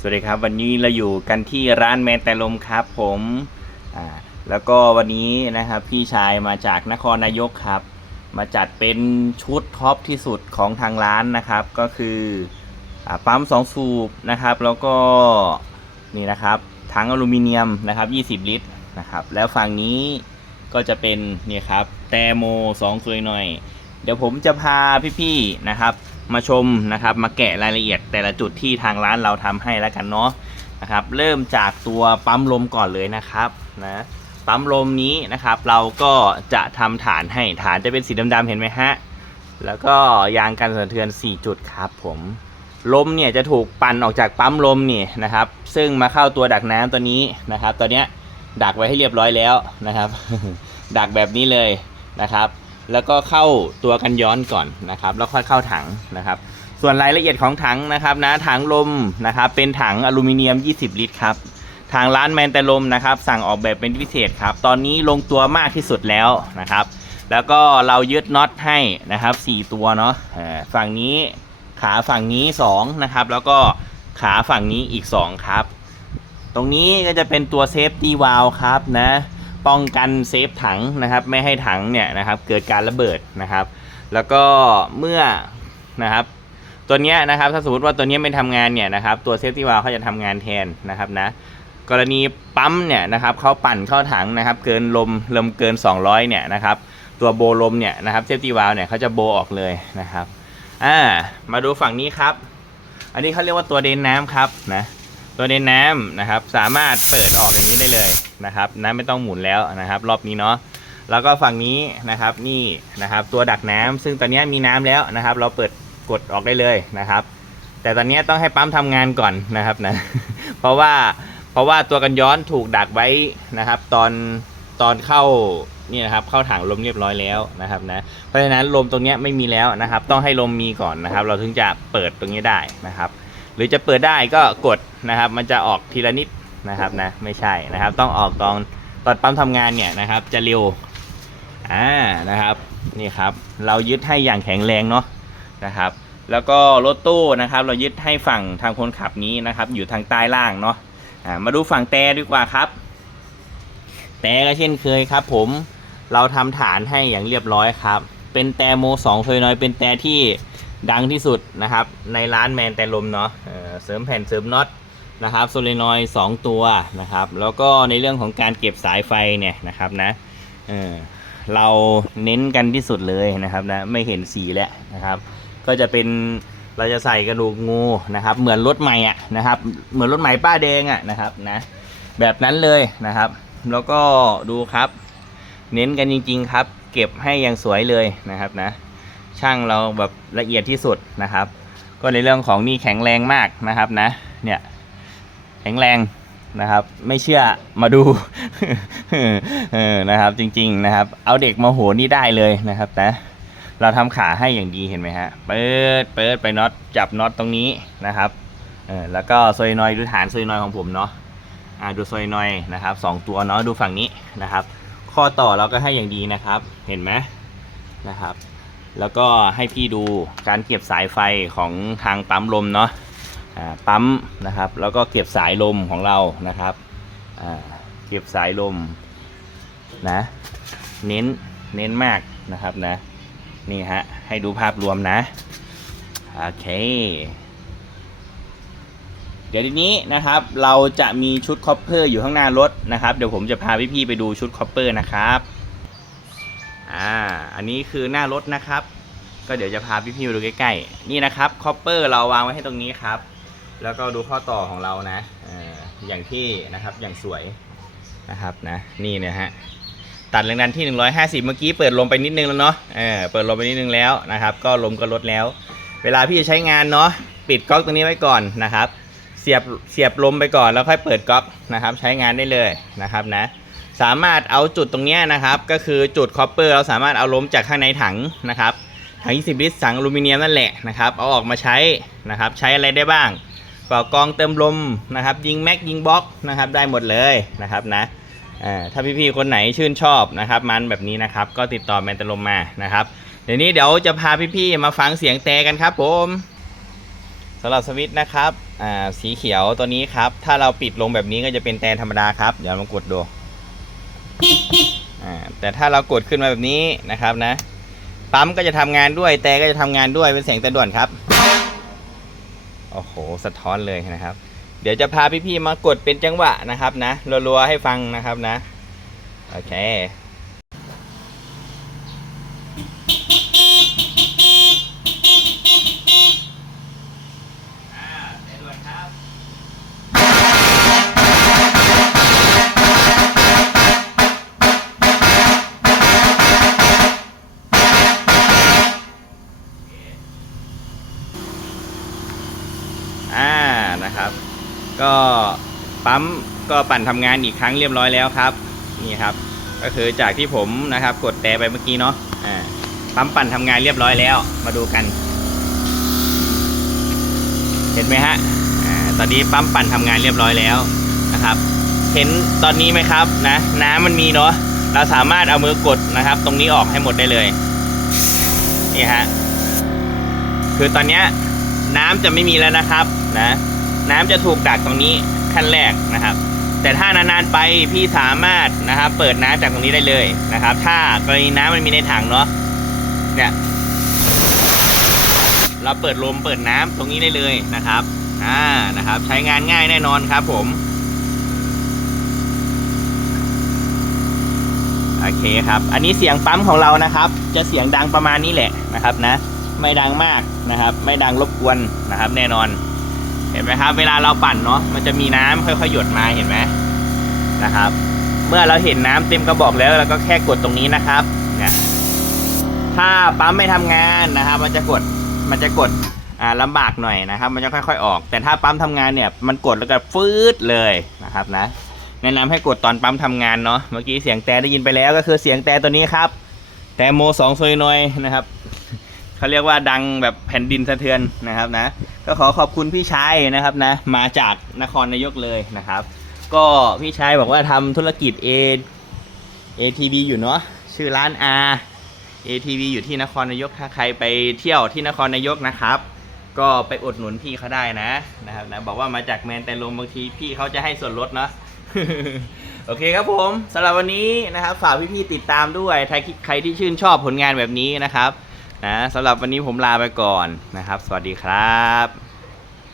สวัสดีครับ วันนี้เราอยู่กันที่ร้านแมนแต่ลมครับผมอ่าแล้วก็วันนี้นะครับพี่ชายมาจากนครนายกครับ มาจัดเป็นชุดท็อปที่สุดของทางร้านนะครับ ก็คืออปั๊มสองสูบนะครับ แล้วก็นี่นะครับถังอลูมิเนียมนะครับ 20 ลิตรนะครับ แล้วฝั่งนี้ก็จะเป็นนี่ครับแตโมสองซวยหน่อย เดี๋ยวผมจะพาพี่ๆนะครับ มาชมนะครับ มาแกะรายละเอียด แต่ละจุดที่ทางร้านเราทำให้แล้วกันเนาะนะครับ เริ่มจากตัวปั๊มลมก่อนเลยนะครับนะปั๊มลมนี้นะครับ เราก็จะทำฐานให้ฐานจะเป็นสีดำๆเห็นไหมฮะแล้วก็ยางกันสะเทือน 4 จุดครับผมลมเนี่ยจะถูกปั่นออกจากปั๊มลมนี่นะครับ ซึ่งมาเข้าตัวดักน้ำตัวนี้นะครับ ตัวเนี้ยดักไว้ให้เรียบร้อยแล้วนะครับ ดักแบบนี้เลยนะครับ แล้วก็เข้าตัวกันย้อนก่อนนะครับ แล้วค่อยเข้าถังนะครับ ส่วนรายละเอียดของถังนะครับนะถังลมนะครับเป็นถังอลูมิเนียม 20 ลิตรครับทางร้านแมนแต่ลมนะครับ สั่งออกแบบเป็นพิเศษครับ ตอนนี้ลงตัวมากที่สุดแล้วนะครับ แล้วก็เรายึดน็อตให้นะครับ 4 ตัวเนาะฝั่งนี้ขาฝั่งนี้2นะครับแล้วก็ขาฝั่งนี้อีก 2 ครับ ตรงนี้ก็จะเป็นตัวเซฟตี้วาลครับนะ ป้องกันเซฟถังนะครับ ไม่ให้ถังเนี่ยนะครับเกิดการระเบิดนะครับ แล้วก็เมื่อนะครับตัวเนี้ยนะครับถ้าสมมติว่าตัวเนี้ยไม่ทำงานเนี่ยนะครับตัวเซฟตี้วาลเขาจะทำงานแทนนะครับนะกรณีปั๊มเนี่ยนะครับเขาปั่นเข้าถังนะครับ เกินลมลมเกิน 200เนี่ยนะครับ ตัวโบลมเนี่ยนะครับเซฟตี้วาลเนี่ยเขาจะโบออกเลยนะครับอ่ามาดูฝั่งนี้ครับ อันนี้เขาเรียกว่าตัวเดนน้ำครับนะ ตัวเดนน้ำนะครับ สามารถเปิดออกอย่างนี้ได้เลยนะครับ น้ำไม่ต้องหมุนแล้วนะครับ รอบนี้เนาะแล้วก็ฝั่งนี้นะครับนี่นะครับ ตัวดักน้ำซึ่งตอนนี้มีน้ำแล้วนะครับ เราเปิดกดออกได้เลยนะครับ แต่ตอนนี้ต้องให้ปั๊มทำงานก่อนนะครับนะเพราะว่าเพราะว่าตัวกันย้อนถูกดักไว้นะครับ ตอนตอนเข้านี่นะครับเข้าถังลมเรียบร้อยแล้วนะครับนะเพราะฉะนั้นลมตรงเนี้ยไม่มีแล้วนะครับ ต้องให้ลมมีก่อนนะครับ เราถึงจะเปิดตรงนี้ได้นะครับ หรือจะเปิดได้ก็กดนะครับ มันจะออกทีละนิดนะครับนะ ไม่ใช่นะครับ ต้องออกตอนตอนปั๊มทำงานเนี่ยนะครับ จะเร็วอ่านะครับนี่ครับ เรายึดให้อย่างแข็งแรงเนาะนะครับ แล้วก็รถตู้นะครับ เรายึดให้ฝั่งทางคนขับนี้นะครับ อยู่ทางใต้ล่างเนาะอ่ามาดูฝั่งแต่ดีกว่าครับ แต่ก็เช่นเคยครับ ผมเราทำฐานให้อย่างเรียบร้อยครับ เป็นแต่โมสองเทยน้อยเป็นแต่ที่ ดังที่สุดนะครับ ในร้านแมนแต่ลมเนาะเสริมแผ่นเสริมน็อตนะครับโซเลนอยสองตัวนะครับ แล้วก็ในเรื่องของการเก็บสายไฟเนี่ยนะครับนะเเราเน้นกันที่สุดเลยนะครับนะไม่เห็นสีแล้วนะครับ ก็จะเป็นเราจะใส่กระดูกงูนะครับ เหมือนรถใหม่อะนะครับ เหมือนรถใหม่ป้าแดงอะนะครับนะแบบนั้นเลยนะครับ แล้วก็ดูครับ เน้นกันจริง ๆ ครับ เก็บให้อย่างสวยเลยนะครับนะ ช่างเราแบบละเอียดที่สุดนะครับ ก็ในเรื่องของนี่แข็งแรงมากนะครับนะ เนี่ยแข็งแรงนะครับ ไม่เชื่อมาดูเออนะครับ จริง ๆนะครับ เอาเด็กมาโหนี่ได้เลยนะครับนะเราทำขาให้อย่างดีเห็นไหมฮะ เปิด เปิดไปน็อตจับน็อตตรงนี้นะครับเออแล้วก็โซยนอยดูฐานโซยนอยของผมเนาะอ่าดูโซยนอยนะครับสองตัวเนาะดูฝั่งนี้นะครับ ข้อต่อเราก็ให้อย่างดีนะครับ เห็นไหมนะครับ แล้วก็ให้พี่ดูการเก็บสายไฟของทางปั๊มลมเนาะปั๊มนะครับ แล้วก็เก็บสายลมของเรานะครับเก็บสายลมนะเน้นเน้นมากนะครับนะนี่ฮะให้ดูภาพรวมนะโอเค เดี๋ยวทีนี้นะครับเราจะมีชุดคอปเปอร์อยู่ข้างหน้ารถนะครับ เดี๋ยวผมจะพาพี่ๆไปดูชุดคอปเปอร์นะครับ อ่า อันนี้คือหน้ารถนะครับ ก็เดี๋ยวจะพาพี่ๆไปดูใกล้ๆ นี่นะครับคอปเปอร์เราวางไว้ให้ตรงนี้ครับ แล้วก็ดูข้อต่อของเรานะออย่างที่นะครับ อย่างสวยนะครับนะ นี่นะฮะ ตัดแรงดันที่ 150 เมื่อกี้เปิดลมไปนิดนึงแล้วเนาะ เออ เปิดลมไปนิดนึงแล้วนะครับ ก็ลมก็ลดแล้ว เวลาพี่จะใช้งานเนาะ ปิดก๊อกตรงนี้ไว้ก่อนนะครับ เสียบ เสียบลมไปก่อนแล้วค่อยเปิดก๊อกนะครับ ใช้งานได้เลยนะครับนะ สามารถเอาจุดตรงนี้นะครับ ก็คือจุดคอปเปอร์เราสามารถเอาล้มจากข้างในถังนะครับถัง 20 ลิตรถังอลูมิเนียมนั่นแหละนะครับเอาออกมาใช้นะครับใช้อะไรได้บ้างเป่ากองเติมลมนะครับยิงแม็กยิงบล็อกนะครับได้หมดเลยนะครับนะอ่าถ้าพี่ๆคนไหนชื่นชอบนะครับมันแบบนี้นะครับก็ติดต่อแมนตลมมานะครับเดี๋ยวนี้เดี๋ยวจะพาพี่ๆมาฟังเสียงแตกันครับผมสำหรับสวิตช์นะครับสีเขียวตัวนี้ครับถ้าเราปิดลงแบบนี้ก็จะเป็นแต่ธรรมดาครับเดี๋ยวมากดดู แต่ถ้าเรากดขึ้นมาแบบนี้นะครับนะ ปั๊มก็จะทำงานด้วย แต่ก็จะทำงานด้วยเป็นเสียงแต่ด่วนครับ โอ้โห สะท้อนเลยนะครับ เดี๋ยวจะพาพี่ๆมากดเป็นจังหวะนะครับนะ รัวๆให้ฟังนะครับนะ โอเค ก็ปั๊มก็ปั่นทำงานอีกครั้งเรียบร้อยแล้วครับ นี่ครับ ก็คือจากที่ผมนะครับ กดแต่ไปเมื่อกี้เนาะอ่าปั๊มปั่นทำงานเรียบร้อยแล้ว มาดูกัน เห็นไหมฮะอ่าตอนนี้ปั๊มปั่นทำงานเรียบร้อยแล้วนะครับ เห็นตอนนี้ไหมครับนะ น้ำมันมีเนาะเราสามารถเอามือกดนะครับ ตรงนี้ออกให้หมดได้เลยนี่ฮะคือตอนนี้น้ำจะไม่มีแล้วนะครับนะ น้ำจะถูกดักตรงนี้ขั้นแรกนะครับ แต่ถ้านานๆไปพี่สามารถนะครับเปิดน้ำจากตรงนี้ได้เลยนะครับ ถ้ากรณีน้ำมันมีในถังเนาะเนี่ยเราเปิดลมเปิดน้ำตรงนี้ได้เลยนะครับอ่านะครับ ใช้งานง่ายแน่นอนครับผมโอเคครับ อันนี้เสียงปั๊มของเรานะครับ จะเสียงดังประมาณนี้แหละนะครับนะ ไม่ดังมากนะครับ ไม่ดังรบกวนนะครับ แน่นอน ห็นไหมครับ เวลาเราปั่นเนาะมันจะมีน้ำค่อยๆหยดมาเห็นไหมนะครับ เมื่อเราเห็นน้ำเต็มกระบอกแล้วเราก็แค่กดตรงนี้นะครับเนี่ยถ้าปั๊มไม่ทำงานนะครับ มันจะกดมันจะกดอ่าลำบากหน่อยนะครับ มันจะค่อย ๆ ออก แต่ถ้าปั๊มทำงานเนี่ยมันกดแล้วก็ฟืดเลยนะครับนะแนะนำให้กดตอนปั๊มทำงานเนาะเมื่อกี้เสียงแต่ได้ยินไปแล้วก็คือเสียงแต่ตัวนี้ครับแต่โมสองซยนอยนะครับเขาเรียกว่าดังแบบแผ่นดินสะเทือนนะครับนะ ก็ขอขอบคุณพี่ชายนะครับนะ มาจากนครนายกเลยนะครับ ก็พี่ชายบอกว่าทำธุรกิจ A ATV อยู่เนาะชื่อร้าน R ATV อยู่ที่นครนายกถ้าใครไปเที่ยวที่นครนายกนะครับ ก็ไปอุดหนุนพี่เขาได้นะนะครับนะบอกว่ามาจากแมนแต่ลมบางทีพี่เขาจะให้ส่วนลดเนาะโอเคครับผมสำหรับวันนี้นะครับฝากพี่ๆติดตามด้วยใครใครที่ชื่นชอบผลงานแบบนี้นะครับ นะสำหรับวันนี้ผมลาไปก่อนนะครับ สวัสดีครับ